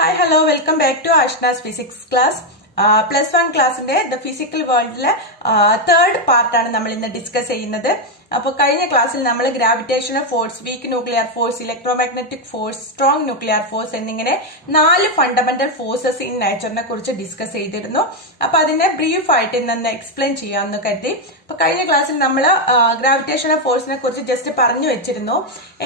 Hi, hello, welcome back to Ashna's Physics class. Plus one class in the physical world third part ആണ് നമ്മൾ ഇന്ന് discuss ചെയ്യുന്നത്. അപ്പോൾ കഴിഞ്ഞ ക്ലാസ്സിൽ നമ്മൾ gravitational force, week nuclear force, electromagnetic force, strong nuclear force എന്നിങ്ങനെ 4 fundamental forces in നേച്ചറിനെ കുറിച്ച് ഡിസ്കസ് ചെയ്തിരുന്നു. അപ്പൊ അതിനെ ബ്രീഫ് ആയിട്ട് ഇന്ന് എക്സ്പ്ലെയിൻ ചെയ്യാമെന്ന് കരുതി. അപ്പൊ കഴിഞ്ഞ ക്ലാസ്സിൽ നമ്മൾ ഗ്രാവിറ്റേഷണൽ ഫോഴ്സിനെ കുറിച്ച് ജസ്റ്റ് പറഞ്ഞു വെച്ചിരുന്നു.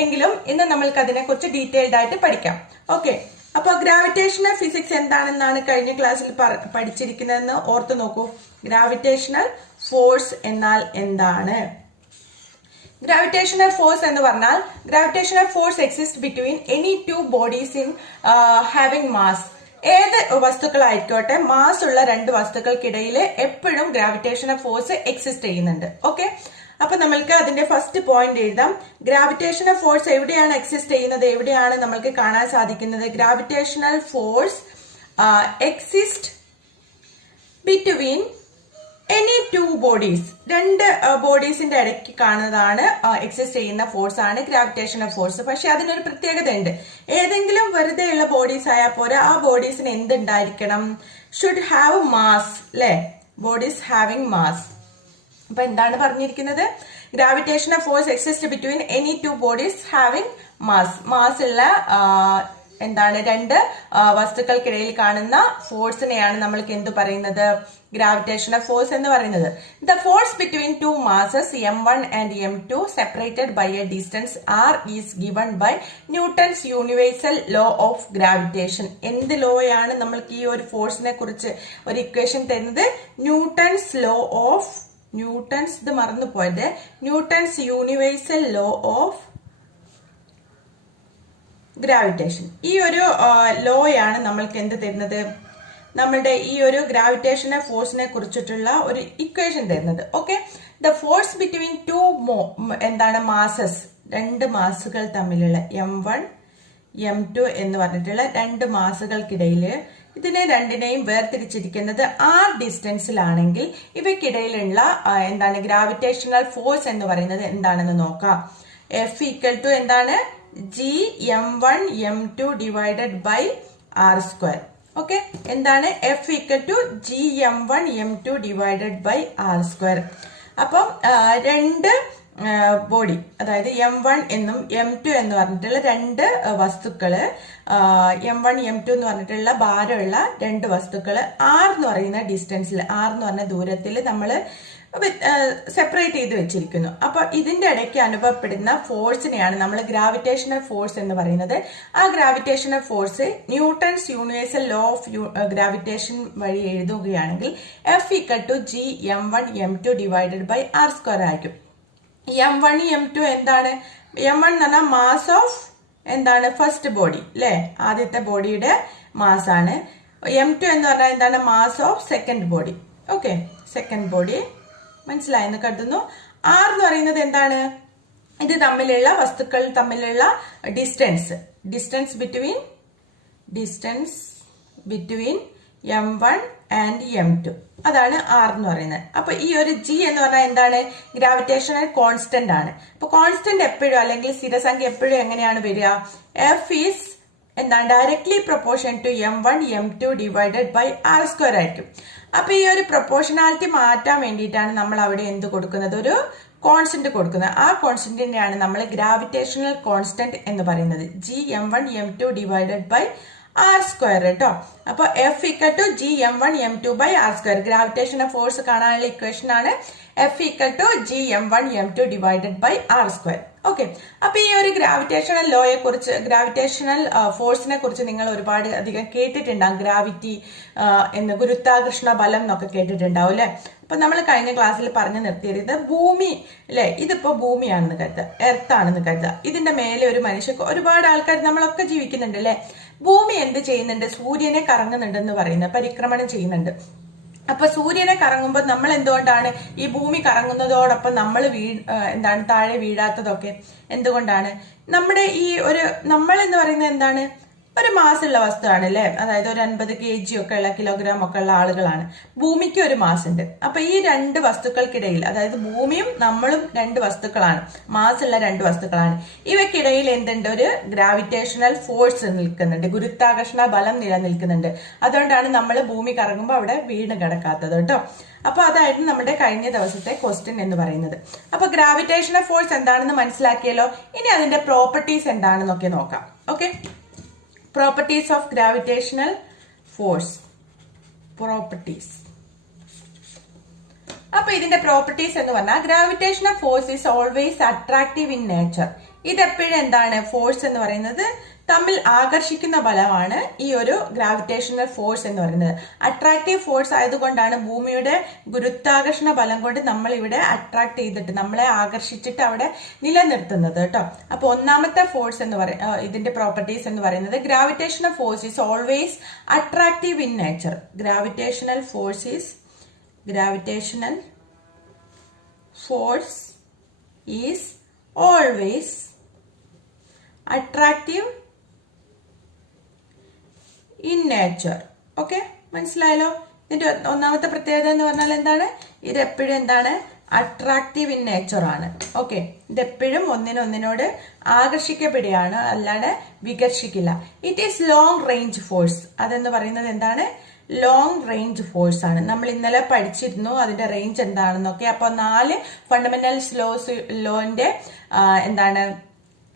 എങ്കിലും ഇന്ന് നമ്മൾക്ക് അതിനെ കുറിച്ച് ഡീറ്റെയിൽഡ് ആയിട്ട് പഠിക്കാം. ഓക്കെ, അപ്പൊ ഗ്രാവിറ്റേഷണൽ ഫിസിക്സ് എന്താണെന്നാണ് കഴിഞ്ഞ ക്ലാസ്സിൽ പഠിച്ചിരിക്കുന്നതെന്ന് ഓർത്തു നോക്കൂ. ഗ്രാവിറ്റേഷണൽ ഫോഴ്സ് എന്നാൽ എന്താണ്? ഗ്രാവിറ്റേഷണൽ ഫോഴ്സ് എന്ന് പറഞ്ഞാൽ gravitational force exist between any two bodies in having mass. ഏത് വസ്തുക്കളായിക്കോട്ടെ, മാസ് ഉള്ള രണ്ട് വസ്തുക്കൾക്കിടയിൽ എപ്പോഴും ഗ്രാവിറ്റേഷണൽ ഫോഴ്സ് എക്സിസ്റ്റ് ചെയ്യുന്നുണ്ട്. ഓക്കെ, അപ്പൊ നമ്മൾക്ക് അതിന്റെ ഫസ്റ്റ് പോയിന്റ് എഴുതാം. ഗ്രാവിറ്റേഷണൽ ഫോഴ്സ് എവിടെയാണ് എക്സിസ്റ്റ് ചെയ്യുന്നത്, എവിടെയാണ് നമ്മൾക്ക് കാണാൻ സാധിക്കുന്നത്? Gravitational force exist between any two bodies. രണ്ട് ബോഡീസിന്റെ ഇടയ്ക്ക് കാണുന്നതാണ് എക്സിസ്റ്റ് ചെയ്യുന്ന ഫോഴ്സ് ആണ് ഗ്രാവിറ്റേഷണൽ ഫോഴ്സ്. പക്ഷെ അതിനൊരു പ്രത്യേകത ഉണ്ട്. ഏതെങ്കിലും വെറുതെ ഉള്ള ബോഡീസ് ആയാൽ പോരാ, ആ ബോഡീസിന് എന്തുണ്ടായിരിക്കണം? ഷുഡ് ഹാവ് മാസ്, അല്ലെ? Bodies having mass. അപ്പൊ എന്താണ് പറഞ്ഞിരിക്കുന്നത്? Gravitational force exist between any two bodies having mass. Mass ഉള്ള എന്താണ് രണ്ട് വസ്തുക്കൾക്കിടയിൽ കാണുന്ന ഫോഴ്സിനെയാണ് നമ്മൾക്ക് എന്ത് പറയുന്നത്? ഗ്രാവിറ്റേഷണൽ ഫോഴ്സ് എന്ന് പറയുന്നത്. The force between two masses M1 and M2 separated by a distance R is given by Newton's universal law of gravitation. എന്ത് ലോയാണ് നമ്മൾക്ക് ഈ ഒരു ഫോഴ്സിനെ കുറിച്ച് ഒരു ഇക്വേഷൻ തരുന്നത്? ന്യൂട്ടൺസ് ലോ ഓഫ്, ന്യൂട്ടൺസ്, ഇത് മറന്നു പോയത്, Newton's universal law of gravitation. ഈ ഒരു ലോയാണ് നമ്മൾക്ക് എന്ത് തരുന്നത്? നമ്മളുടെ ഈ ഒരു ഗ്രാവിറ്റേഷണൽ ഫോഴ്സിനെ കുറിച്ചിട്ടുള്ള ഒരു ഇക്വേഷൻ തരുന്നത്. Okay, the force between to എന്താണ് മാസസ്, രണ്ട് മാസുകൾ തമ്മിലുള്ള M1 M2 എന്ന് പറഞ്ഞിട്ടുള്ള രണ്ട് മാസുകൾക്കിടയിൽ ഇതിനെ രണ്ടിനെയും വേർതിരിച്ചിരിക്കുന്നത് R ഡിസ്റ്റൻസിലാണെങ്കിൽ ഇവയ്ക്കിടയിലുള്ള എന്താണ് ഗ്രാവിറ്റേഷണൽ ഫോഴ്സ് എന്ന് പറയുന്നത് എന്താണെന്ന് നോക്കാം. F ഈക്വൽ ടു എന്താണ്? G M1 M2 divided by R square. Okay, എന്താണ്? F equal to G M1 M2 divided by R square. അപ്പം രണ്ട് ബോഡി, അതായത് M1 എന്നും M2 എന്ന് പറഞ്ഞിട്ടുള്ള രണ്ട് വസ്തുക്കള്, M1 M2 എന്ന് പറഞ്ഞിട്ടുള്ള ഭാരമുള്ള രണ്ട് വസ്തുക്കള് R എന്ന് പറയുന്ന ഡിസ്റ്റൻസിൽ, R എന്ന് പറഞ്ഞ ദൂരത്തിൽ നമ്മൾ സെപ്പറേറ്റ് ചെയ്ത് വെച്ചിരിക്കുന്നു. അപ്പൊ ഇതിന്റെ ഇടയ്ക്ക് അനുഭവപ്പെടുന്ന ഫോഴ്സിനെയാണ് നമ്മൾ ഗ്രാവിറ്റേഷണൽ ഫോഴ്സ് എന്ന് പറയുന്നത്. ആ gravitational force Newton's universal law of gravitation വഴി എഴുതുകയാണെങ്കിൽ F equal to G M1 M2 divided by R square ആയിരിക്കും. M1 M2 എന്താണ്? M1 എന്ന് പറഞ്ഞാൽ മാസ് ഓഫ് എന്താണ്? ഫസ്റ്റ് ബോഡി, അല്ലെ? ആദ്യത്തെ ബോഡിയുടെ മാസ് ആണ്. M2 എന്ന് പറഞ്ഞാൽ എന്താണ്? Mass of second body. Okay, second body മനസ്സിലായെന്ന് കരുതുന്നു. R എന്ന് പറയുന്നത് എന്താണ്? ഇത് തമ്മിലുള്ള വസ്തുക്കൾ തമ്മിലുള്ള distance, distance between M1 and M2, അതാണ് R എന്ന് പറയുന്നത്. അപ്പൊ ഈ ഒരു G എന്ന് പറഞ്ഞാൽ എന്താണ്? ഗ്രാവിറ്റേഷണൽ കോൺസ്റ്റന്റ് ആണ്. അപ്പൊ കോൺസ്റ്റന്റ് എപ്പോഴും അല്ലെങ്കിൽ സ്ഥിരസംഖ്യ എപ്പോഴും എങ്ങനെയാണ് വരിക? F ഈസ് എന്താണ്? Directly proportion to M1 M2 divided by R square ആയിരിക്കും. അപ്പൊ ഈ ഒരു പ്രൊപ്പോർഷനാലിറ്റി മാറ്റാൻ വേണ്ടിയിട്ടാണ് നമ്മൾ അവിടെ എന്ത് കൊടുക്കുന്നത്? ഒരു കോൺസ്റ്റന്റ് കൊടുക്കുന്നത്. ആ കോൺസ്റ്റന്റിനെയാണ് നമ്മൾ ഗ്രാവിറ്റേഷണൽ കോൺസ്റ്റന്റ് എന്ന് പറയുന്നത്. G M1 M2 divided by R square കേട്ടോ. അപ്പൊ F equal to G M1 M2 by R square. Gravitational force കാണാനുള്ള ഇക്വേഷൻ ആണ് F equal to G M1 M2 divided by R square. Okay, അപ്പൊ ഈ ഒരു gravitational ലോയെ കുറിച്ച്, gravitational ഫോഴ്സിനെ കുറിച്ച് നിങ്ങൾ ഒരുപാട് അധികം കേട്ടിട്ടുണ്ടാവും. ഗ്രാവിറ്റി എന്ന്, ഗുരുത്വാകർഷണ ബലം എന്നൊക്കെ കേട്ടിട്ടുണ്ടാവും, അല്ലെ? അപ്പൊ നമ്മൾ കഴിഞ്ഞ ക്ലാസ്സിൽ പറഞ്ഞു നിർത്തിയത് ഭൂമി, അല്ലെ? ഇതിപ്പോ ഭൂമിയാണെന്ന് കരുതുക, എർത്ത് ആണെന്ന് കരുതുക. ഇതിന്റെ മേലെ ഒരു മനുഷ്യ, ഒരുപാട് ആൾക്കാർ നമ്മളൊക്കെ ജീവിക്കുന്നുണ്ട്, അല്ലെ? ഭൂമി എന്ത് ചെയ്യുന്നുണ്ട്? സൂര്യനെ കറങ്ങുന്നുണ്ടെന്ന് പറയുന്നത്, പരിക്രമണം ചെയ്യുന്നുണ്ട്. അപ്പൊ സൂര്യനെ കറങ്ങുമ്പോൾ നമ്മൾ എന്തുകൊണ്ടാണ് ഈ ഭൂമി കറങ്ങുന്നതോടൊപ്പം നമ്മൾ എന്താണ് താഴെ വീഴാത്തതൊക്കെ? എന്തുകൊണ്ടാണ്? നമ്മുടെ ഈ ഒരു നമ്മൾ എന്ന് പറയുന്നത് എന്താണ്? ഒരു മാസമുള്ള വസ്തുവാണ് അല്ലെ, അതായത് ഒരു 50 kg ഒക്കെ ഉള്ള കിലോഗ്രാം ഒക്കെ ഉള്ള ആളുകളാണ്. ഭൂമിക്ക് ഒരു മാസുണ്ട്. അപ്പൊ ഈ രണ്ട് വസ്തുക്കൾക്കിടയിൽ, അതായത് ഭൂമിയും നമ്മളും രണ്ട് വസ്തുക്കളാണ്, മാസുള്ള രണ്ട് വസ്തുക്കളാണ്. ഇവയ്ക്കിടയിൽ എന്തുണ്ട്, ഒരു ഗ്രാവിറ്റേഷണൽ ഫോഴ്സ് നിൽക്കുന്നുണ്ട്, ഗുരുത്വാകർഷണ ബലം നിലനിൽക്കുന്നുണ്ട്. അതുകൊണ്ടാണ് നമ്മൾ ഭൂമി കറങ്ങുമ്പോൾ അവിടെ വീണ് കിടക്കാത്തത് കേട്ടോ. അപ്പൊ അതായിരുന്നു നമ്മുടെ കഴിഞ്ഞ ദിവസത്തെ ക്വസ്റ്റ്യൻ എന്ന് പറയുന്നത്. അപ്പൊ ഗ്രാവിറ്റേഷണൽ ഫോഴ്സ് എന്താണെന്ന് മനസ്സിലാക്കിയല്ലോ. ഇനി അതിന്റെ പ്രോപ്പർട്ടീസ് എന്താണെന്നൊക്കെ നോക്കാം. Okay, properties of gravitational force. Properties. അപ്പൊ ഇതിന്റെ പ്രോപ്പർട്ടീസ് എന്ന് പറഞ്ഞാൽ gravitational force is always attractive in nature. ഇതെപ്പോഴും എന്താണ്, ഫോഴ്സ് എന്ന് പറയുന്നത് തമ്മിൽ ആകർഷിക്കുന്ന ബലമാണ് ഈ ഒരു ഗ്രാവിറ്റേഷണൽ ഫോഴ്സ് എന്ന് പറയുന്നത്. അട്രാക്റ്റീവ് ഫോഴ്സ് ആയതുകൊണ്ടാണ് ഭൂമിയുടെ ഗുരുത്വാകർഷണ ബലം കൊണ്ട് നമ്മൾ ഇവിടെ അട്രാക്ട് ചെയ്തിട്ട് നമ്മളെ ആകർഷിച്ചിട്ട് അവിടെ നിലനിർത്തുന്നത് കേട്ടോ. അപ്പൊ ഒന്നാമത്തെ ഫോഴ്സ് എന്ന് പറയുന്നത്, ഇതിന്റെ പ്രോപ്പർട്ടീസ് എന്ന് പറയുന്നത്, gravitational force is always attractive in nature. Gravitational force is gravitational force is always attractive in nature. Okay, മനസ്സിലായല്ലോ. ഇതിന്റെ ഒന്നാമത്തെ പ്രത്യേകത എന്ന് പറഞ്ഞാൽ എന്താണ്, ഇതെപ്പോഴും എന്താണ്, അട്രാക്റ്റീവ് ഇൻ നേച്ചർ ആണ്. ഓക്കെ, ഇതെപ്പോഴും ഒന്നിനൊന്നിനോട് ആകർഷിക്കപ്പെടുകയാണ്, അല്ലാതെ വികർഷിക്കില്ല. It is long range force. അതെന്ന് പറയുന്നത് എന്താണ്, ലോങ് റേഞ്ച് ഫോഴ്സ് ആണ്. നമ്മൾ ഇന്നലെ പഠിച്ചിരുന്നു അതിന്റെ റേഞ്ച് എന്താണെന്നൊക്കെ. അപ്പൊ 4 ഫണ്ടമെന്റൽസ് ലോന്റെ എന്താണ്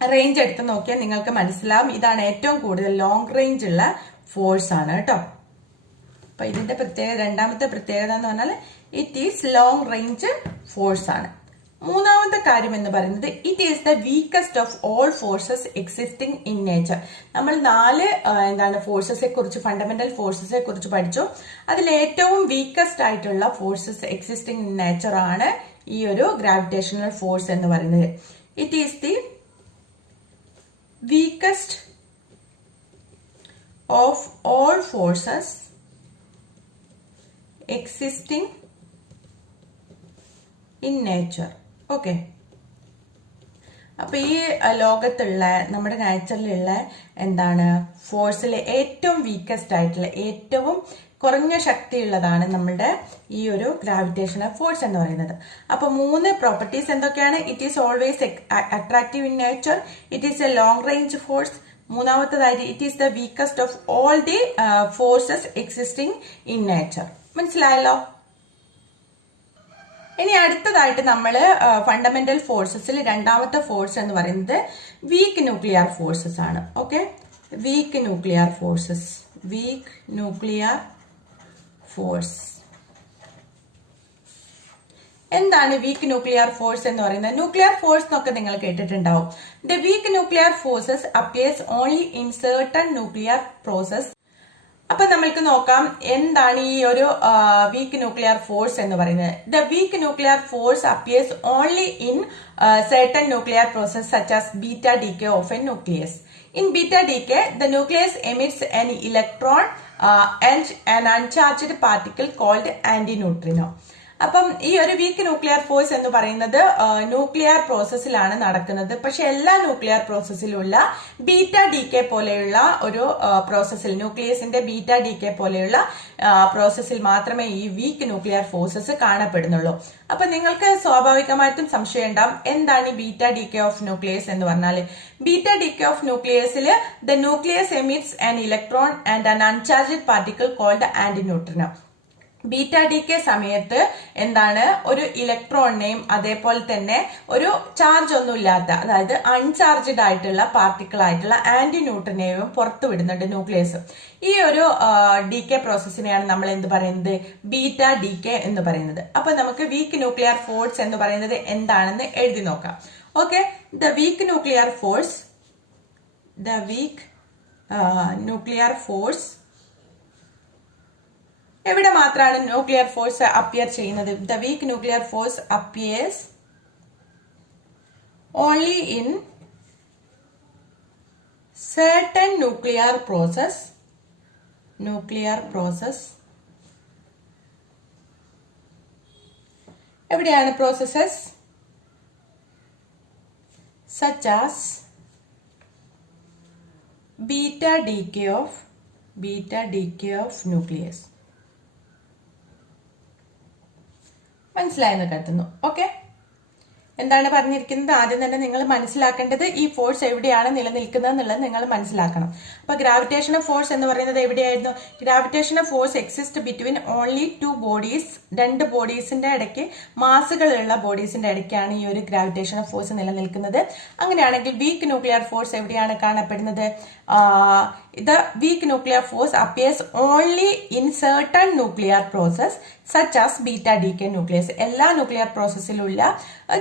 റേഞ്ച് എടുത്ത് നോക്കിയാൽ നിങ്ങൾക്ക് മനസ്സിലാവും. ഇതാണ് ഏറ്റവും കൂടുതൽ ലോങ് റേഞ്ച് ഉള്ള ഫോഴ്സ് ആണ് കേട്ടോ. അപ്പൊ ഇതിന്റെ രണ്ടാമത്തെ പ്രത്യേകത എന്ന് പറഞ്ഞാൽ it is long range force ആണ്. മൂന്നാമത്തെ കാര്യം എന്ന് പറയുന്നത്, it is the weakest of all forces existing in nature. നമ്മൾ 4 ഫോഴ്സസെ കുറിച്ച്, ഫണ്ടമെന്റൽ ഫോഴ്സസെ കുറിച്ച് പഠിച്ചു. അതിൽ ഏറ്റവും വീക്കസ്റ്റ് ആയിട്ടുള്ള ഫോഴ്സസ് എക്സിസ്റ്റിംഗ് ഇൻ നേച്ചർ ആണ് ഈ ഒരു ഗ്രാവിറ്റേഷണൽ ഫോഴ്സ് എന്ന് പറയുന്നത്. It is the weakest of all forces existing in nature. Okay, അപ്പൊ ഈ ലോകത്തുള്ള, നമ്മുടെ നേച്ചറിലുള്ള എന്താണ് ഫോഴ്സിലെ ഏറ്റവും വീക്കസ്റ്റ് ആയിട്ടുള്ള, ഏറ്റവും കുറഞ്ഞ ശക്തിയുള്ളതാണ് നമ്മുടെ ഈ ഒരു ഗ്രാവിറ്റേഷണൽ ഫോഴ്സ് എന്ന് പറയുന്നത്. അപ്പൊ 3 പ്രോപ്പർട്ടീസ് എന്തൊക്കെയാണ്? It is always attractive in nature, it is a long range force, മൂന്നാമത്തേതായിട്ട് it is the weakest of all the forces existing in nature. മനസ്സിലായല്ലോ. ഇനി അടുത്തതായിട്ട് നമ്മൾ ഫണ്ടമെന്റൽ ഫോഴ്സസിൽ രണ്ടാമത്തെ ഫോഴ്സ് എന്ന് പറയുന്നത് വീക്ക് ന്യൂക്ലിയർ ഫോഴ്സസ് ആണ്. Okay, weak nuclear forces, week nuclear force. എന്താണ് വീക്ക് ന്യൂക്ലിയർ ഫോഴ്സ് എന്ന് പറയുന്നത്? ന്യൂക്ലിയർ ഫോഴ്സ് എന്നൊക്കെ നിങ്ങൾ കേട്ടിട്ടുണ്ടാവും. The weak nuclear forces appears only in certain nuclear process. അപ്പൊ നമ്മൾക്ക് നോക്കാം എന്താണ് ഈ ഒരു വീക്ക് ന്യൂക്ലിയർ ഫോഴ്സ് എന്ന് പറയുന്നത്. The week nuclear force appears only in certain nuclear process such as beta decay of a nucleus. In beta decay, the nucleus emits an electron and an uncharged particle called antineutrino. അപ്പം ഈ ഒരു weak nuclear force എന്ന് പറയുന്നത് nuclear പ്രോസസ്സിലാണ് നടക്കുന്നത്. പക്ഷെ എല്ലാ nuclear പ്രോസസ്സിലുള്ള beta decay പോലെയുള്ള ഒരു പ്രോസസ്സിൽ, ന്യൂക്ലിയസിന്റെ ബീറ്റ ഡികെ പോലെയുള്ള പ്രോസസ്സിൽ മാത്രമേ ഈ വീക്ക് ന്യൂക്ലിയർ ഫോഴ്സസ് കാണപ്പെടുന്നുള്ളൂ. അപ്പൊ നിങ്ങൾക്ക് സ്വാഭാവികമായിട്ടും സംശയം ഉണ്ടാവും, എന്താണ് ഈ ബീറ്റ ഡികെ ഓഫ് ന്യൂക്ലിയസ് എന്ന് പറഞ്ഞാൽ. ബീറ്റ ഡികെ ഓഫ് ന്യൂക്ലിയസിൽ the nucleus emits an electron and an uncharged particle called antineutrino. Beta decay സമയത്ത് എന്താണ്, ഒരു ഇലക്ട്രോണിനെയും അതേപോലെ തന്നെ ഒരു ചാർജ് ഒന്നുമില്ലാത്ത, അതായത് അൺചാർജ്ഡ് ആയിട്ടുള്ള പാർട്ടിക്കിൾ ആയിട്ടുള്ള ആന്റി ന്യൂട്രിനെയും പുറത്തു വിടുന്നുണ്ട് ന്യൂക്ലിയസ്. ഈ ഒരു ഡികെ പ്രോസസ്സിനെയാണ് നമ്മൾ എന്ത് പറയുന്നത്, ബീറ്റ ഡികെ എന്ന് പറയുന്നത്. അപ്പൊ നമുക്ക് വീക്ക് ന്യൂക്ലിയർ ഫോഴ്സ് എന്ന് പറയുന്നത് എന്താണെന്ന് എഴുതി നോക്കാം. Okay, the week nuclear force, the week nuclear force എവിടെ മാത്രമാണ് ന്യൂക്ലിയർ ഫോഴ്സ് അപ്പിയർ ചെയ്യുന്നത്? The week nuclear force appears only in certain nuclear process. എവിടെയാണ് processes? such as beta decay of nucleus. മനസ്സിലായെന്ന് കരുതുന്നു. ഓക്കെ, എന്താണ് പറഞ്ഞിരിക്കുന്നത്? ആദ്യം തന്നെ നിങ്ങൾ മനസ്സിലാക്കേണ്ടത് ഈ ഫോഴ്സ് എവിടെയാണ് നിലനിൽക്കുന്നത് എന്നുള്ളത് നിങ്ങൾ മനസ്സിലാക്കണം. അപ്പൊ ഗ്രാവിറ്റേഷണൽ ഫോഴ്സ് എന്ന് പറയുന്നത് എവിടെയായിരുന്നു? Gravitational force exist between only to bodies. രണ്ട് ബോഡീസിന്റെ ഇടയ്ക്ക്, മാസുകളുള്ള ബോഡീസിന്റെ ഇടയ്ക്കാണ് ഈ ഒരു ഗ്രാവിറ്റേഷണൽ ഫോഴ്സ് നിലനിൽക്കുന്നത്. അങ്ങനെയാണെങ്കിൽ വീക്ക് ന്യൂക്ലിയർ ഫോഴ്സ് എവിടെയാണ് കാണപ്പെടുന്നത്? The weak nuclear force appears only in certain nuclear process such as beta decay nucleus. എല്ലാ ന്യൂക്ലിയർ പ്രോസസ്സിലുള്ള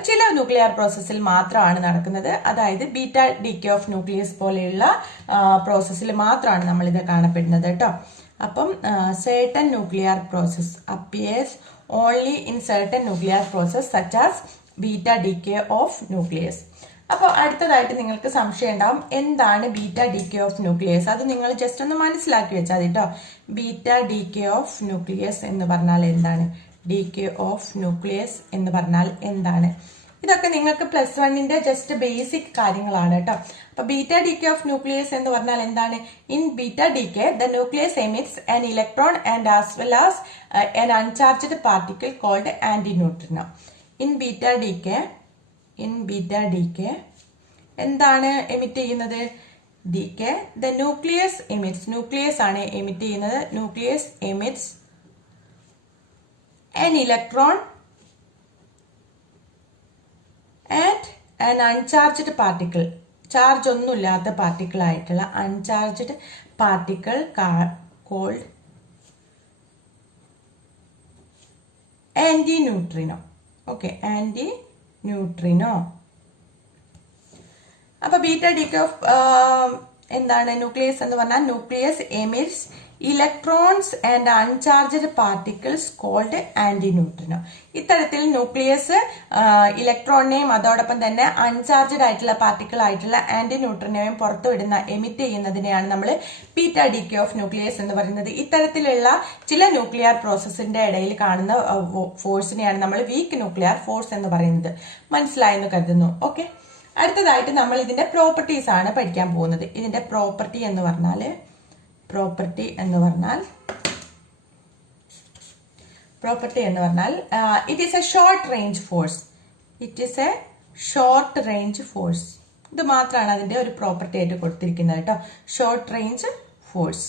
ചില ന്യൂക്ലിയർ പ്രോസസ്സിൽ മാത്രമാണ് നടക്കുന്നത്. അതായത് ബീറ്റ ഡീകേ ഓഫ് ന്യൂക്ലിയസ് പോലെയുള്ള പ്രോസസ്സിൽ മാത്രമാണ് നമ്മൾ ഇത് കാണപ്പെടുന്നത് കേട്ടോ. അപ്പം certain nuclear process appears only in certain nuclear process such as beta decay of nucleus. അപ്പോൾ അടുത്തതായിട്ട് നിങ്ങൾക്ക് സംശയം ഉണ്ടാവും, എന്താണ് ബീറ്റ ഡീകേ ഓഫ് ന്യൂക്ലിയസ്? അത് നിങ്ങൾ ജസ്റ്റ് ഒന്ന് മനസ്സിലാക്കി വെച്ചാൽ മതി കേട്ടോ. ബീറ്റ ഡീകേ ഓഫ് ന്യൂക്ലിയസ് എന്ന് പറഞ്ഞാൽ എന്താണ്? ഡീകേ ഓഫ് ന്യൂക്ലിയസ് എന്ന് പറഞ്ഞാൽ എന്താണ്? ഇതൊക്കെ നിങ്ങൾക്ക് +1 ജസ്റ്റ് ബേസിക് കാര്യങ്ങളാണ് കേട്ടോ. അപ്പൊ ബീറ്റ ഡീകേ ഓഫ് ന്യൂക്ലിയസ് എന്ന് പറഞ്ഞാൽ എന്താണ്? In beta decay the nucleus emits an electron and as well as an uncharged particle called antineutrino. In beta decay എന്താണ് എമിറ്റ് ചെയ്യുന്നത്? Decay the nucleus emits, nucleus ആണ് emit ചെയ്യുന്നത്. Nucleus emits an electron and an uncharged particle, charge ഒന്നുമില്ലാത്ത particle ആയിട്ടുള്ള uncharged particle called antineutrino. Okay, antineutrino. അപ്പൊ beta decay of എന്താണ് nucleus എന്ന് പറഞ്ഞാൽ nucleus emits electrons and uncharged particles called antineutrino. ഇത്തരത്തിൽ nucleus ഇലക്ട്രോണിനെയും അതോടൊപ്പം തന്നെ അൺചാർജ്ഡ് ആയിട്ടുള്ള പാർട്ടിക്കിൾ ആയിട്ടുള്ള ആന്റി ന്യൂട്രിനോയും പുറത്തുവിടുന്ന എമിറ്റ് ചെയ്യുന്നതിനെയാണ് നമ്മൾ ബീറ്റ ഡീകേ ഓഫ് ന്യൂക്ലിയസ് എന്ന് പറയുന്നത്. ഇത്തരത്തിലുള്ള ചില ന്യൂക്ലിയർ പ്രോസസ്സിന്റെ ഇടയിൽ കാണുന്ന ഫോഴ്സിനെയാണ് നമ്മൾ വീക്ക് ന്യൂക്ലിയർ ഫോഴ്സ് എന്ന് പറയുന്നത്. മനസ്സിലായെന്ന് കരുതുന്നു. ഓക്കെ, അടുത്തതായിട്ട് നമ്മൾ ഇതിന്റെ പ്രോപ്പർട്ടീസ് ആണ് പഠിക്കാൻ പോകുന്നത്. ഇതിന്റെ പ്രോപ്പർട്ടി എന്ന് പറഞ്ഞാൽ it is a short range force. ഇത് മാത്രമാണ് അതിന്റെ ഒരു പ്രോപ്പർട്ടി ആയിട്ട് കൊടുത്തിരിക്കുന്നത് കേട്ടോ. Short range force.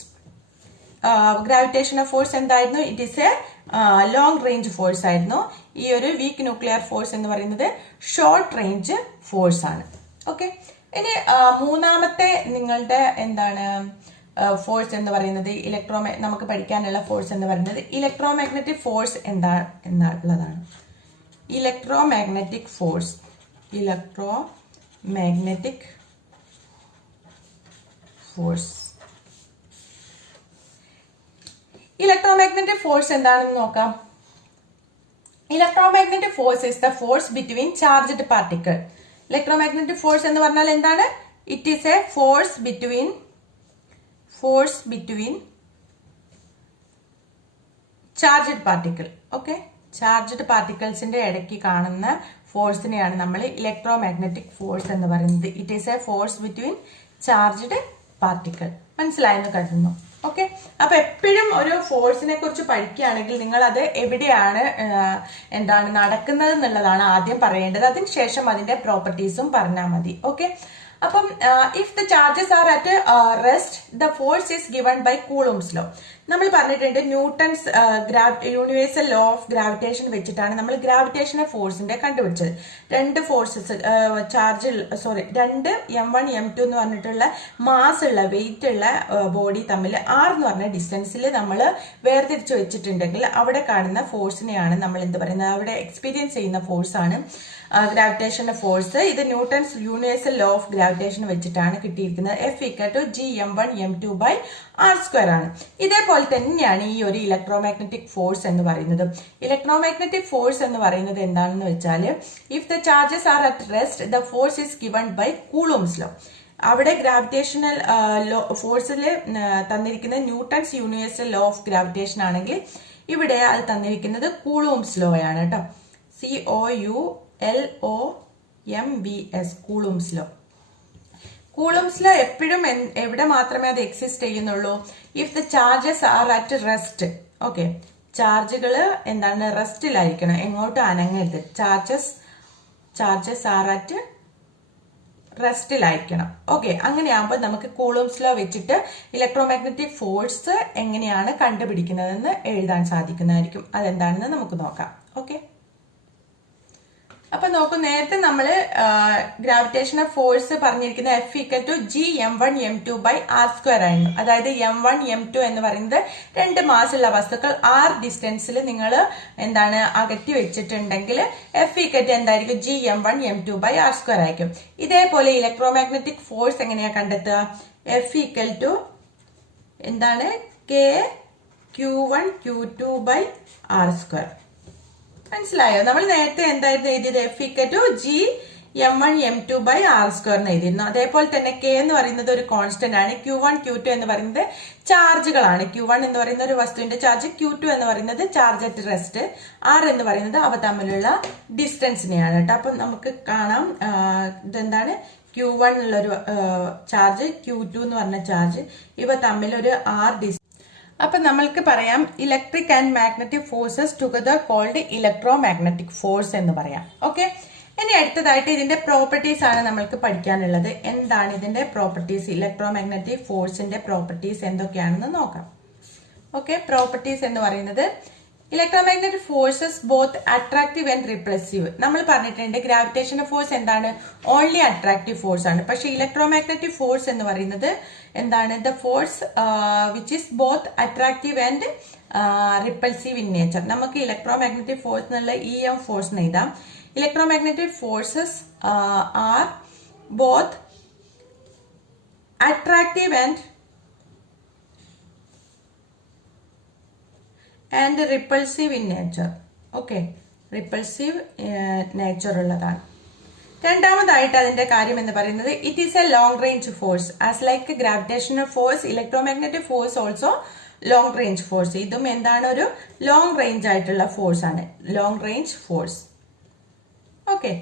Gravitational force എന്തായിരുന്നു? It is a long range force ആയിരുന്നു. ഈ ഒരു വീക്ക് ന്യൂക്ലിയർ ഫോഴ്സ് എന്ന് പറയുന്നത് ഷോർട്ട് റേഞ്ച് ഫോഴ്സ് ആണ്. ഓക്കെ, ഇനി മൂന്നാമത്തെ നിങ്ങളുടെ എന്താണ് ഫോഴ്സ് എന്ന് പറയുന്നത് നമുക്ക് പഠിക്കാനുള്ള ഫോഴ്സ് എന്ന് പറയുന്നത് ഇലക്ട്രോമാഗ്നറ്റിക് ഫോഴ്സ് എന്നുള്ളതാണ്. ഇലക്ട്രോമാഗ്നറ്റിക് ഫോഴ്സ് ഇലക്ട്രോമാഗ്നറ്റിക് ഫോഴ്സ് എന്താണെന്ന് നോക്കാം. Electromagnetic force is the force between charged particle. Electromagnetic force എന്ന് പറഞ്ഞാൽ എന്താണ്? It is a force between charged particle. Okay, charged പാർട്ടിക്കിൾസിന്റെ ഇടയ്ക്ക് കാണുന്ന ഫോഴ്സിനെയാണ് നമ്മൾ ഇലക്ട്രോമാഗ്നറ്റിക് ഫോഴ്സ് എന്ന് പറയുന്നത്. It is a force between charged particle. മനസ്സിലായെന്ന് കരുതുന്നു. ഓക്കെ, അപ്പൊ എപ്പോഴും ഒരു ഫോഴ്സിനെ കുറിച്ച് പഠിക്കുകയാണെങ്കിൽ നിങ്ങൾ അത് എവിടെയാണ് എന്താണ് നടക്കുന്നത് എന്നുള്ളതാണ് ആദ്യം പറയേണ്ടത്. അതിനുശേഷം അതിന്റെ പ്രോപ്പർട്ടീസും പറഞ്ഞാൽ മതി. ഓക്കെ, അപ്പം if the charges are at rest the force is given by Coulomb's law. നമ്മൾ പറഞ്ഞിട്ടുണ്ട് Newton's universal law of gravitation വെച്ചിട്ടാണ് നമ്മൾ ഗ്രാവിറ്റേഷണൽ ഫോഴ്സിന്റെ കണ്ടുപിടിച്ചത്. രണ്ട് M1 M2 എന്ന് പറഞ്ഞിട്ടുള്ള മാസ് ഉള്ള വെയിറ്റ് ഉള്ള ബോഡി തമ്മിൽ R എന്ന് പറഞ്ഞ ഡിസ്റ്റൻസിൽ നമ്മൾ വേർതിരിച്ചു വെച്ചിട്ടുണ്ടെങ്കിൽ അവിടെ കാണുന്ന ഫോഴ്സിനെയാണ് നമ്മൾ എന്ത് പറയുന്നത്, അവിടെ എക്സ്പീരിയൻസ് ചെയ്യുന്ന ഫോഴ്സ് ആണ് ഗ്രാവിറ്റേഷണൽ ഫോഴ്സ്. ഇത് Newton's universal law of gravitation വെച്ചിട്ടാണ് കിട്ടിയിരിക്കുന്നത്. F=G m1m2/r² ആണ്. ഇതേപോലെ തന്നെയാണ് ഈ ഒരു ഇലക്ട്രോമാഗ്നറ്റിക് ഫോഴ്സ് എന്ന് പറയുന്നത്. ഇലക്ട്രോമാഗ്നറ്റിക് ഫോഴ്സ് എന്ന് പറയുന്നത് എന്താണെന്ന് വെച്ചാൽ if the charges are at rest the force is given by Coulomb's law. അവിടെ ഗ്രാവിറ്റേഷണൽ ലോ ഫോഴ്സിൽ തന്നിരിക്കുന്നത് Newton's universal law of gravitation ആണെങ്കിൽ ഇവിടെ അത് തന്നിരിക്കുന്നത് കൂളംസ് ലോ ആണ് കേട്ടോ. COULOMBS Coulomb's law. Coulomb's law എപ്പോഴും എവിടെ മാത്രമേ അത് എക്സിസ്റ്റ് ചെയ്യുന്നുള്ളൂ? If the charges are at rest. Okay, ചാർജുകൾ എന്താണ് റെസ്റ്റിലായിരിക്കണം, എങ്ങോട്ടും അനങ്ങരുത്. ചാർജസ് ആർ അറ്റ് റെസ്റ്റിലായിരിക്കണം. ഓക്കെ, അങ്ങനെയാകുമ്പോൾ നമുക്ക് കൂളംസ് ലോ വെച്ചിട്ട് ഇലക്ട്രോമാഗ്നറ്റിക് ഫോഴ്സ് എങ്ങനെയാണ് കണ്ടുപിടിക്കുന്നതെന്ന് എഴുതാൻ സാധിക്കുന്നതായിരിക്കും. അതെന്താണെന്ന് നമുക്ക് നോക്കാം. ഓക്കെ, അപ്പൊ നോക്കൂ, നേരത്തെ നമ്മൾ ഗ്രാവിറ്റേഷണൽ ഫോഴ്സ് പറഞ്ഞിരിക്കുന്ന F=G(m1m2/r²) ആയിരുന്നു. അതായത് m1 m2 എന്ന് പറയുന്നത് 2 മാസ്സുള്ള വസ്തുക്കൾ r ഡിസ്റ്റൻസിൽ നിങ്ങൾ എന്താണ് അകറ്റി വെച്ചിട്ടുണ്ടെങ്കിൽ F എന്തായിരിക്കും? G(m1m2/r²) ആയിരിക്കും. ഇതേപോലെ ഇലക്ട്രോമാഗ്നറ്റിക് ഫോഴ്സ് എങ്ങനെയാ കണ്ടെത്തുക? F എന്താണ്? K(q1q2/r²). മനസ്സിലായോ? നമ്മൾ നേരത്തെ എന്തായിരുന്നു എഴുതിയത്? F=G(m1m2/r²) എന്ന് എഴുതിയിരുന്നു. അതേപോലെ തന്നെ K എന്ന് പറയുന്നത് ഒരു കോൺസ്റ്റന്റ് ആണ്. Q1 Q2 എന്ന് പറയുന്നത് ചാർജുകളാണ്. Q1 എന്ന് പറയുന്ന ഒരു വസ്തുവിന്റെ ചാർജ്, Q2 എന്ന് പറയുന്നത് ചാർജ് അറ്റ് റെസ്റ്റ്, R എന്ന് പറയുന്നത് അവ തമ്മിലുള്ള ഡിസ്റ്റൻസിനെയാണ് കേട്ടോ. അപ്പം നമുക്ക് കാണാം ഇതെന്താണ്? Q1 ഉള്ളൊരു ചാർജ്, Q2 എന്ന് പറഞ്ഞ ചാർജ്, ഇവ തമ്മിലൊരു R ഡിസ്റ്റൻസ്. അപ്പൊ നമ്മൾക്ക് പറയാം electric and magnetic forces together called electromagnetic force എന്ന് പറയാം. ഓക്കെ, ഇനി അടുത്തതായിട്ട് ഇതിന്റെ പ്രോപ്പർട്ടീസ് ആണ് നമ്മൾക്ക് പഠിക്കാനുള്ളത്. എന്താണ് ഇതിന്റെ പ്രോപ്പർട്ടീസ്? ഇലക്ട്രോമാഗ്നറ്റിക് ഫോഴ്സിന്റെ പ്രോപ്പർട്ടീസ് എന്തൊക്കെയാണെന്ന് നോക്കാം. ഓക്കെ, പ്രോപ്പർട്ടീസ് എന്ന് പറയുന്നത് electromagnetic forces both attractive and repulsive. നമ്മൾ പറഞ്ഞിട്ടുണ്ട് ഗ്രാവിറ്റേഷണൽ ഫോഴ്സ് എന്താണ്? ഓൺലി അട്രാക്റ്റീവ് ഫോഴ്സ് ആണ്. പക്ഷെ ഇലക്ട്രോമാഗ്നറ്റിക് ഫോഴ്സ് എന്ന് പറയുന്നത് എന്താണ്? The force which is both attractive and repulsive in nature. നമുക്ക് ഇലക്ട്രോമാഗ്നറ്റിക് ഫോഴ്സ് എന്നുള്ള EM ഫോഴ്സ് എന്ന് എഴുതാം. Electromagnetic forces are both attractive and repulsive in nature. Okay, repulsive nature ഉള്ളതാണ്. രണ്ടാമതായിട്ട് അതിന്റെ കാര്യം എന്ന് പറയുന്നത് it is a long range force. As like gravitational force, electromagnetic force also long range force. ഇതും എന്താണ്? ഒരു ലോങ് റേഞ്ച് ആയിട്ടുള്ള ഫോഴ്സ് ആണ്, ലോങ് റേഞ്ച് ഫോഴ്സ്. ഓക്കെ,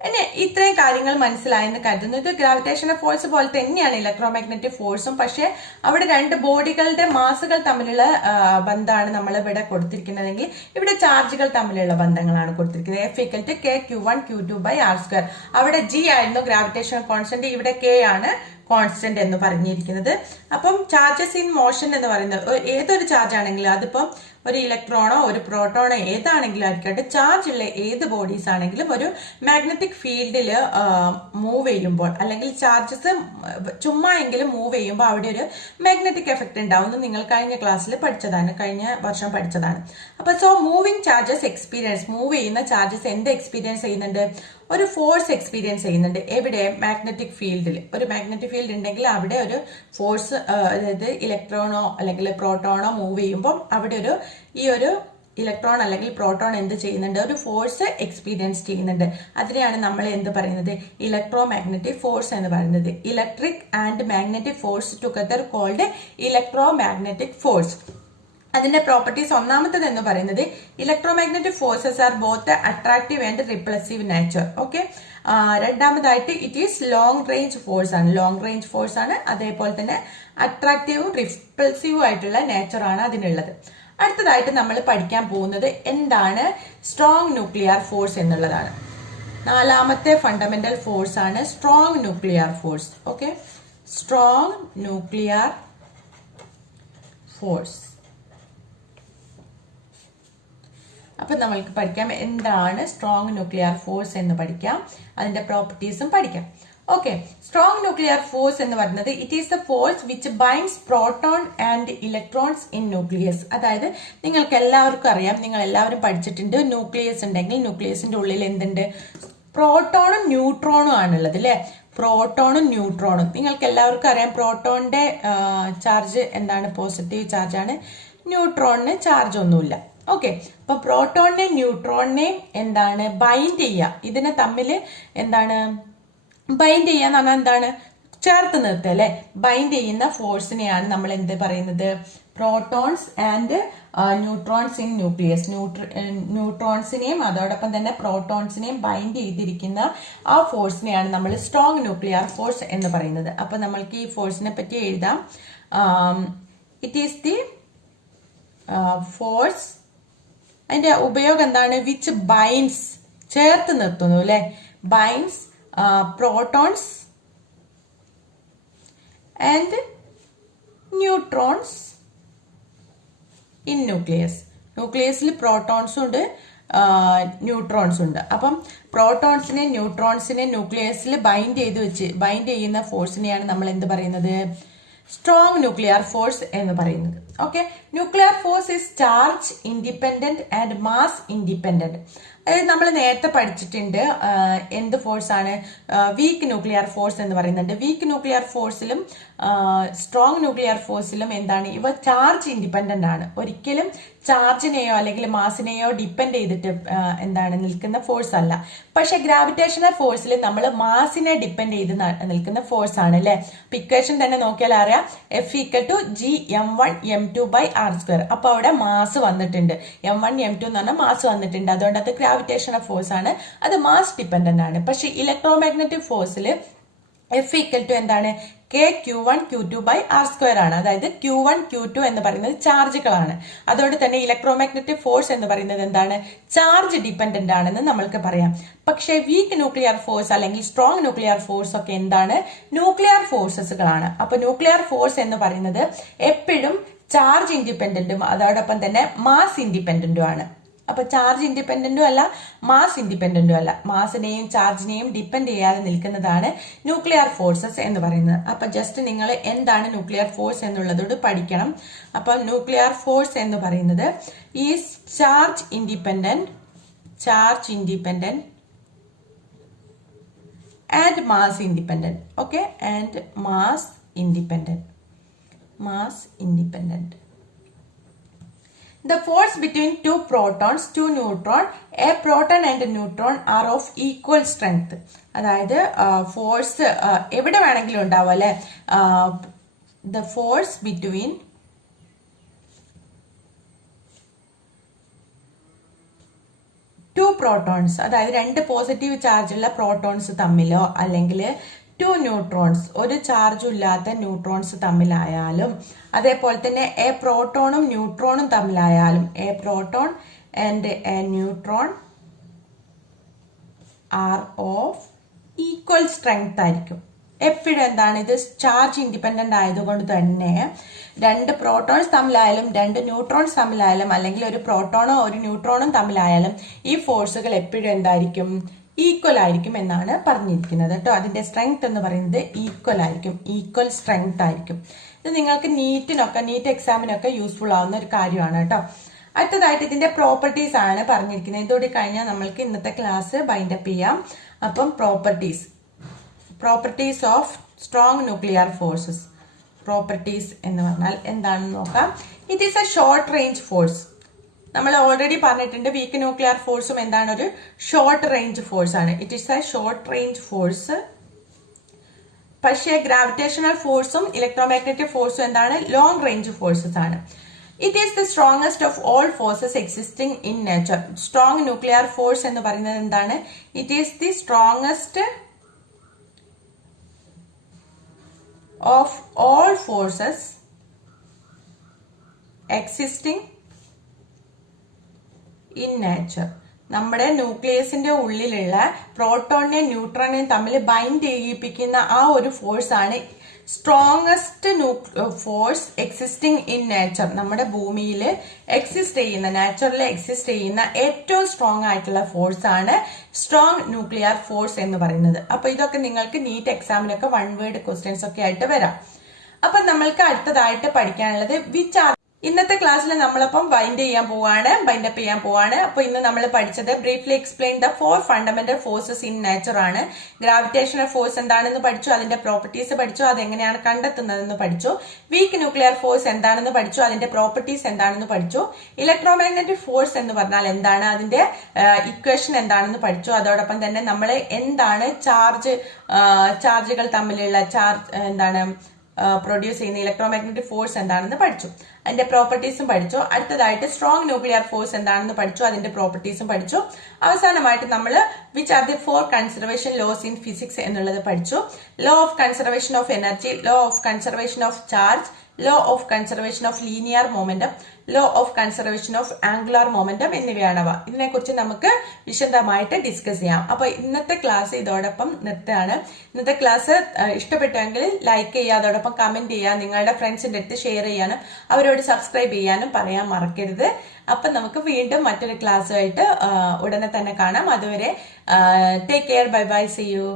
ഇനി ഇത്രയും കാര്യങ്ങൾ മനസ്സിലായെന്ന് കരുതുന്നു. ഇത് ഗ്രാവിറ്റേഷണൽ ഫോഴ്സ് പോലെ തന്നെയാണ് ഇലക്ട്രോമാഗ്നറ്റിക് ഫോഴ്സും. പക്ഷെ അവിടെ രണ്ട് ബോഡികളുടെ മാസുകൾ തമ്മിലുള്ള ബന്ധമാണ് നമ്മൾ ഇവിടെ കൊടുത്തിരിക്കുന്നതെങ്കിൽ ഇവിടെ ചാർജുകൾ തമ്മിലുള്ള ബന്ധങ്ങളാണ് കൊടുത്തിരിക്കുന്നത്. F=K(q1q2/r²). അവിടെ G ആയിരുന്നു ഗ്രാവിറ്റേഷണൽ കോൺസ്റ്റന്റ്, ഇവിടെ K ആണ് കോൺസ്റ്റന്റ് എന്ന് പറഞ്ഞിരിക്കുന്നത്. അപ്പം ചാർജസ് ഇൻ മോഷൻ എന്ന് പറയുന്നത് ഏതൊരു ചാർജ് ആണെങ്കിലും, അതിപ്പം ഒരു ഇലക്ട്രോണോ ഒരു പ്രോട്ടോണോ ഏതാണെങ്കിലും ആയിരിക്കട്ടെ, ചാർജ് ഉള്ള ഏത് ബോഡീസ് ആണെങ്കിലും ഒരു മാഗ്നറ്റിക് ഫീൽഡിൽ മൂവ് ചെയ്യുമ്പോൾ, അല്ലെങ്കിൽ ചാർജസ് ചുമ്മാ എങ്കിലും മൂവ് ചെയ്യുമ്പോൾ അവിടെ ഒരു മാഗ്നറ്റിക് എഫക്ട് ഉണ്ടാവും. നിങ്ങൾ കഴിഞ്ഞ ക്ലാസ്സിൽ പഠിച്ചതാണ്, കഴിഞ്ഞ വർഷം പഠിച്ചതാണ്. അപ്പൊ മൂവിങ് ചാർജസ് എക്സ്പീരിയൻസ്, മൂവ് ചെയ്യുന്ന ചാർജസ് എന്ത് എക്സ്പീരിയൻസ് ചെയ്യുന്നുണ്ട്? ഒരു ഫോഴ്സ് എക്സ്പീരിയൻസ് ചെയ്യുന്നുണ്ട്. എവിടെ? മാഗ്നറ്റിക് ഫീൽഡിൽ. ഒരു മാഗ്നറ്റിക് ഫീൽഡ് ഉണ്ടെങ്കിൽ അവിടെ ഒരു ഫോഴ്സ്, അതായത് ഇലക്ട്രോണോ അല്ലെങ്കിൽ പ്രോട്ടോണോ മൂവ് ചെയ്യുമ്പോൾ അവിടെ ഈ ഒരു ഇലക്ട്രോൺ അല്ലെങ്കിൽ പ്രോട്ടോൺ എന്ത് ചെയ്യുന്നുണ്ട്? ഒരു ഫോഴ്സ് എക്സ്പീരിയൻസ് ചെയ്യുന്നുണ്ട്. അതിനെയാണ് നമ്മൾ എന്ത് പറയുന്നത്? ഇലക്ട്രോ മാഗ്നറ്റിക് ഫോഴ്സ് എന്ന് പറയുന്നത്. Electric and magnetic force together called electromagnetic force. അതിന്റെ പ്രോപ്പർട്ടീസ് ഒന്നാമത്തേത് എന്ന് പറയുന്നത് electromagnetic forces are both attractive and repulsive nature. Okay, രണ്ടാമതായിട്ട് it is long range force ആണ്, ലോങ് റേഞ്ച് ഫോഴ്സ് ആണ്. അതേപോലെ തന്നെ അട്രാക്റ്റീവ് റിപ്പൾസീവ് ആയിട്ടുള്ള നേച്ചർ ആണ് അതിനുള്ളത്. അടുത്തതായിട്ട് നമ്മൾ പഠിക്കാൻ പോകുന്നത് എന്താണ്? സ്ട്രോങ് ന്യൂക്ലിയർ ഫോഴ്സ് എന്നുള്ളതാണ്. നാലാമത്തെ ഫണ്ടമെന്റൽ ഫോഴ്സ് ആണ് strong nuclear force. Okay, strong nuclear force. അപ്പൊ നമ്മൾക്ക് പഠിക്കാം എന്താണ് സ്ട്രോങ് ന്യൂക്ലിയർ ഫോഴ്സ് എന്ന് പഠിക്കാം, അതിന്റെ പ്രോപ്പർട്ടീസും പഠിക്കാം. ഓക്കെ, സ്ട്രോങ് ന്യൂക്ലിയർ ഫോഴ്സ് എന്ന് പറയുന്നത് it is the force which binds proton and electrons in nucleus. അതായത് നിങ്ങൾക്ക് എല്ലാവർക്കും അറിയാം, നിങ്ങൾ എല്ലാവരും പഠിച്ചിട്ടുണ്ട്, ന്യൂക്ലിയസ് ഉണ്ടെങ്കിൽ ന്യൂക്ലിയസിന്റെ ഉള്ളിൽ എന്തുണ്ട്? പ്രോട്ടോണും ന്യൂട്രോണും ആണുള്ളത് അല്ലെ. പ്രോട്ടോണും ന്യൂട്രോണും നിങ്ങൾക്ക് എല്ലാവർക്കും അറിയാം. പ്രോട്ടോണിന്റെ ചാർജ് എന്താണ്? പോസിറ്റീവ് ചാർജ് ആണ്. ന്യൂട്രോണിന് ചാർജ് ഒന്നുമില്ല. ഓക്കെ, അപ്പൊ പ്രോട്ടോണിനെയും ന്യൂട്രോണിനെയും എന്താണ് ബൈൻഡ് ചെയ്യുക? ഇതിനെ തമ്മിൽ എന്താണ് ബൈൻഡ് ചെയ്യാന്ന് പറഞ്ഞാൽ എന്താണ്? ചേർത്ത് നിർത്തുക അല്ലെ, ബൈൻഡ് ചെയ്യുന്ന ഫോഴ്സിനെയാണ് നമ്മൾ എന്ത് പറയുന്നത്? Protons and neutrons in nucleus. ന്യൂട്രോൺസിനെയും അതോടൊപ്പം തന്നെ പ്രോട്ടോൺസിനെയും ബൈൻഡ് ചെയ്തിരിക്കുന്ന ആ ഫോഴ്സിനെയാണ് നമ്മൾ സ്ട്രോങ് ന്യൂക്ലിയർ ഫോഴ്സ് എന്ന് പറയുന്നത്. അപ്പൊ നമ്മൾക്ക് ഈ ഫോഴ്സിനെ പറ്റി എഴുതാം. ഇറ്റ് ഈസ് ദി ഫോഴ്സ്, അതിന്റെ ഉപയോഗം എന്താണ്? വിച്ച് ബൈൻഡ്സ്, ചേർത്ത് നിർത്തുന്നു അല്ലെ, binds protons and neutrons in nucleus. ന്യൂക്ലിയസിൽ പ്രോട്ടോൺസും ഉണ്ട് ന്യൂട്രോൺസും ഉണ്ട്. അപ്പം പ്രോട്ടോൺസിനെ ന്യൂട്രോൺസിനെ ന്യൂക്ലിയസിൽ ബൈൻഡ് ചെയ്യുന്ന ഫോഴ്സിനെയാണ് നമ്മൾ എന്ത് പറയുന്നത്? സ്ട്രോങ് ന്യൂക്ലിയർ ഫോഴ്സ് എന്ന് പറയുന്നത്. Okay, nuclear force is charge independent and mass independent. അതായത് നമ്മൾ നേരത്തെ പഠിച്ചിട്ടുണ്ട് എന്ത് ഫോഴ്സ് ആണ്? വീക്ക് ന്യൂക്ലിയർ ഫോഴ്സ് എന്ന് പറയുന്നുണ്ട്. വീക്ക് ന്യൂക്ലിയർ ഫോഴ്സിലും സ്ട്രോങ് ന്യൂക്ലിയർ ഫോഴ്സിലും എന്താണ്? ഇവ ചാർജ് ഇൻഡിപെൻഡന്റ് ആണ്. ഒരിക്കലും ചാർജിനെയോ അല്ലെങ്കിൽ മാസിനെയോ ഡിപ്പെൻഡ് ചെയ്തിട്ട് എന്താണ് നിൽക്കുന്ന ഫോഴ്സ് അല്ല. പക്ഷെ ഗ്രാവിറ്റേഷണൽ ഫോഴ്സിൽ നമ്മൾ മാസിനെ ഡിപ്പെൻഡ് ചെയ്ത് നിൽക്കുന്ന ഫോഴ്സ് ആണ് അല്ലെ. ഇക്വേഷൻ തന്നെ നോക്കിയാൽ അറിയാം, F=G m1m2/r². അപ്പൊ അവിടെ മാസ് വന്നിട്ടുണ്ട്, m1 m2 എന്ന് പറഞ്ഞാൽ മാസ് വന്നിട്ടുണ്ട്. അതുകൊണ്ട് അത് ഗ്രാവിറ്റേഷണൽ ഫോഴ്സ് ആണ്, അത് മാസ് ഡിപ്പെൻഡന്റ് ആണ്. പക്ഷെ ഇലക്ട്രോമാഗ്നറ്റിക് ഫോഴ്സിൽ F= എന്താണ്? kq1q2/r² ആണ്. അതായത് q1 q2 എന്ന് പറയുന്നത് ചാർജുകളാണ്. അതുകൊണ്ട് തന്നെ ഇലക്ട്രോമാഗ്നറ്റിക് ഫോഴ്സ് എന്ന് പറയുന്നത് എന്താണ്? ചാർജ് ഡിപ്പെൻഡന്റ് ആണെന്ന് നമ്മൾക്ക് പറയാം. പക്ഷേ വീക്ക് ന്യൂക്ലിയർ ഫോഴ്സ് അല്ലെങ്കിൽ സ്ട്രോങ് ന്യൂക്ലിയർ ഫോഴ്സ് ഒക്കെ എന്താണ്? ന്യൂക്ലിയർ ഫോഴ്സസുകളാണ്. അപ്പൊ ന്യൂക്ലിയർ ഫോഴ്സ് എന്ന് പറയുന്നത് എപ്പോഴും ചാർജ് ഇൻഡിപെൻഡന്റും അതോടൊപ്പം തന്നെ മാസ് ഇൻഡിപെൻഡന്റും ആണ്. അപ്പൊ ചാർജ് ഇൻഡിപെൻഡന്റും അല്ല, മാസ് ഇൻഡിപെൻഡന്റും അല്ല. മാസിനെയും ചാർജിനെയും ഡിപ്പെൻഡ് ചെയ്യാതെ നിൽക്കുന്നതാണ് ന്യൂക്ലിയർ ഫോഴ്സസ് എന്ന് പറയുന്നത്. അപ്പൊ ജസ്റ്റ് നിങ്ങൾ എന്താണ് ന്യൂക്ലിയർ ഫോഴ്സ് എന്നുള്ളതോട് പഠിക്കണം. അപ്പൊ ന്യൂക്ലിയർ ഫോഴ്സ് എന്ന് പറയുന്നത് is charge independent and mass independent. Okay, and mass independent. The force between two protons, two neutron, a proton and a neutron are of equal strength. അതായത് force എവിടെ വേണമെങ്കിലും ഉണ്ടാവും അല്ലെ. The force between two protons, അതായത് രണ്ട് positive ചാർജുള്ള protons തമ്മിലോ അല്ലെങ്കിൽ to neutrons, ഒരു ചാർജും ഇല്ലാത്ത ന്യൂട്രോൺസ് തമ്മിലായാലും, അതേപോലെ തന്നെ എ പ്രോട്ടോണും ന്യൂട്രോണും തമ്മിലായാലും, a proton and a neutron are of equal strength ആയിരിക്കും. എപ്പോഴും എന്താണ്? ഇത് ചാർജ് ഇൻഡിപെൻഡന്റ് ആയതുകൊണ്ട് തന്നെ രണ്ട് പ്രോട്ടോൺസ് തമ്മിലായാലും രണ്ട് ന്യൂട്രോൺസ് തമ്മിലായാലും അല്ലെങ്കിൽ ഒരു പ്രോട്ടോണോ ഒരു ന്യൂട്രോണും തമ്മിലായാലും ഈ ഫോഴ്സുകൾ എപ്പോഴും എന്തായിരിക്കും? ഈക്വൽ ആയിരിക്കും എന്നാണ് പറഞ്ഞിരിക്കുന്നത് കേട്ടോ. അതിന്റെ സ്ട്രെങ്ത് എന്ന് പറയുന്നത് ഈക്വൽ ആയിരിക്കും, ഈക്വൽ സ്ട്രെങ്ത് ആയിരിക്കും. ഇത് നിങ്ങൾക്ക് നീറ്റ് എക്സാമിനൊക്കെ യൂസ്ഫുൾ ആവുന്ന ഒരു കാര്യമാണ് കേട്ടോ. അടുത്തതായിട്ട് ഇതിന്റെ പ്രോപ്പർട്ടീസ് ആണ് പറഞ്ഞിരിക്കുന്നത്. ഇതോടെ കഴിഞ്ഞാൽ നമ്മൾക്ക് ഇന്നത്തെ ക്ലാസ് ബൈൻഡ് അപ്പ് ചെയ്യാം. അപ്പം properties of strong nuclear forces. Properties എന്ന് പറഞ്ഞാൽ എന്താണെന്ന് നോക്കാം. It is a short range force. നമ്മൾ ഓൾറെഡി പറഞ്ഞിട്ടുണ്ട് വീക്ക് ന്യൂക്ലിയർ ഫോഴ്സും എന്താണ്? ഒരു ഷോർട്ട് റേഞ്ച് ഫോഴ്സ് ആണ്. It is a short range force. പക്ഷേ ഗ്രാവിറ്റേഷണൽ ഫോഴ്സും ഇലക്ട്രോമാഗ്നറ്റിക് ഫോഴ്സും എന്താണ്? ലോങ് റേഞ്ച് ഫോഴ്സസ് ആണ്. It is the strongest of all forces existing in nature. Strong nuclear force എന്ന് പറയുന്നത് എന്താണ്? It is the strongest of all forces existing in nature. നമ്മുടെ ന്യൂക്ലിയസിന്റെ ഉള്ളിലുള്ള പ്രോട്ടോണിനെയും ന്യൂട്രോണിനെയും തമ്മിൽ ബൈൻഡ് ചെയ്യിപ്പിക്കുന്ന ആ ഒരു ഫോഴ്സ് ആണ് strongest force existing in nature. നമ്മുടെ ഭൂമിയിൽ നാച്ചുറലി എക്സിസ്റ്റ് ചെയ്യുന്ന ഏറ്റവും സ്ട്രോങ് ആയിട്ടുള്ള ഫോഴ്സ് ആണ് സ്ട്രോങ് ന്യൂക്ലിയർ ഫോഴ്സ് എന്ന് പറയുന്നത്. അപ്പൊ ഇതൊക്കെ നിങ്ങൾക്ക് നീറ്റ് എക്സാമിനൊക്കെ 1 വേർഡ് ക്വസ്റ്റ്യൻസ് ഒക്കെ ആയിട്ട് വരാം. അപ്പൊ നമ്മൾക്ക് അടുത്തതായിട്ട് പഠിക്കാനുള്ളത് വിച്ച് ആർ ഇന്നത്തെ ക്ലാസ്സിൽ നമ്മളപ്പം വൈൻഡ് അപ്പ് ചെയ്യാൻ പോവാണ്. അപ്പൊ ഇന്ന് നമ്മൾ പഠിച്ചത് briefly explain the 4 fundamental forces in nature ആണ്. ഗ്രാവിറ്റേഷണൽ ഫോഴ്സ് എന്താണെന്ന് പഠിച്ചു, അതിന്റെ പ്രോപ്പർട്ടീസ് പഠിച്ചു, അതെങ്ങനെയാണ് കണ്ടെത്തുന്നതെന്ന് പഠിച്ചു. വീക്ക് ന്യൂക്ലിയർ ഫോഴ്സ് എന്താണെന്ന് പഠിച്ചു, അതിന്റെ പ്രോപ്പർട്ടീസ് എന്താണെന്ന് പഠിച്ചു. ഇലക്ട്രോമാഗ്നറ്റിക് ഫോഴ്സ് എന്ന് പറഞ്ഞാൽ എന്താണ്, അതിന്റെ ഇക്വേഷൻ എന്താണെന്ന് പഠിച്ചു. അതോടൊപ്പം തന്നെ നമ്മൾ എന്താണ് ചാർജുകൾ തമ്മിലുള്ള എന്താണ് പ്രൊഡ്യൂസ് ചെയ്യുന്ന ഇലക്ട്രോമാഗ്നറ്റിക് ഫോഴ്സ് എന്താണെന്ന് പഠിച്ചു, അതിന്റെ പ്രോപ്പർട്ടീസും പഠിച്ചു. അടുത്തതായിട്ട് സ്ട്രോങ് ന്യൂക്ലിയർ ഫോഴ്സ് എന്താണെന്ന് പഠിച്ചു, അതിന്റെ പ്രോപ്പർട്ടീസും പഠിച്ചു. അവസാനമായിട്ട് നമ്മൾ which are the 4 conservation laws in physics എന്നുള്ളത് പഠിച്ചു. Law of conservation of energy, law of conservation of charge, law of conservation of linear momentum, law of conservation of angular momentum എന്നിവയാണവ. ഇതിനെക്കുറിച്ച് നമുക്ക് വിശദമായിട്ട് ഡിസ്കസ് ചെയ്യാം. അപ്പൊ ഇന്നത്തെ ക്ലാസ് ഇതോടൊപ്പം നിർത്തുകയാണ്. ഇന്നത്തെ ക്ലാസ് ഇഷ്ടപ്പെട്ടുവെങ്കിൽ ലൈക്ക് ചെയ്യുക, അതോടൊപ്പം കമന്റ് ചെയ്യുക, നിങ്ങളുടെ ഫ്രണ്ട്സിന്റെ അടുത്ത് ഷെയർ ചെയ്യാനും അവരോട് സബ്സ്ക്രൈബ് ചെയ്യാനും പറയാൻ മറക്കരുത്. അപ്പൊ നമുക്ക് വീണ്ടും മറ്റൊരു ക്ലാസ്സുമായിട്ട് ഉടനെ തന്നെ കാണാം. അതുവരെ take care, bye bye, see U.